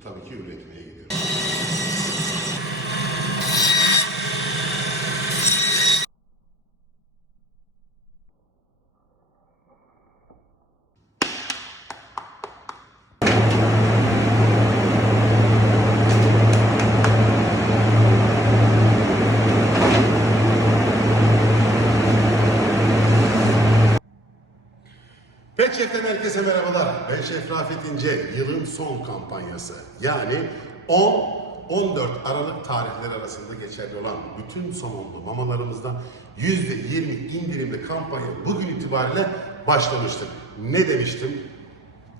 tabii ki üretmeye gidiyorum. Pet Şef'ten herkese merhabalar. Ben Şef Rafet İnce. Yılın son kampanyası. Yani 10-14 Aralık tarihleri arasında geçerli olan bütün somonlu mamalarımızdan %20 indirimli kampanya bugün itibariyle başlamıştır. Ne demiştim?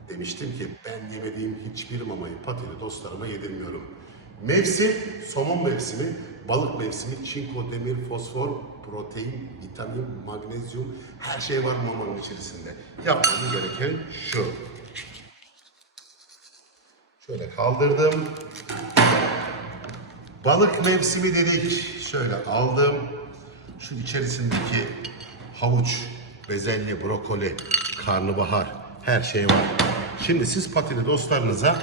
Demiştim ki ben yemediğim hiçbir mamayı patili dostlarıma yedirmiyorum. Mevsim, somon mevsimi, balık mevsimi, çinko, demir, fosfor, protein, vitamin, magnezyum her şey var mamanın içerisinde. Yapmamız gereken şu. Şöyle kaldırdım. Balık mevsimi dedik. Şöyle aldım. Şu içerisindeki havuç, bezelye, brokoli, karnabahar her şey var. Şimdi siz patili dostlarınıza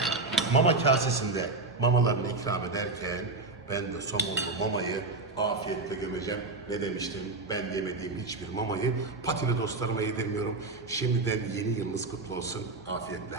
mama kasesinde mamalarını ikram ederken ben de somonlu mamayı afiyetle gömeceğim. Ne demiştim? Ben yemediğim hiçbir mamayı patili dostlarıma yedirmiyorum. Şimdiden yeni yılınız kutlu olsun. Afiyetle.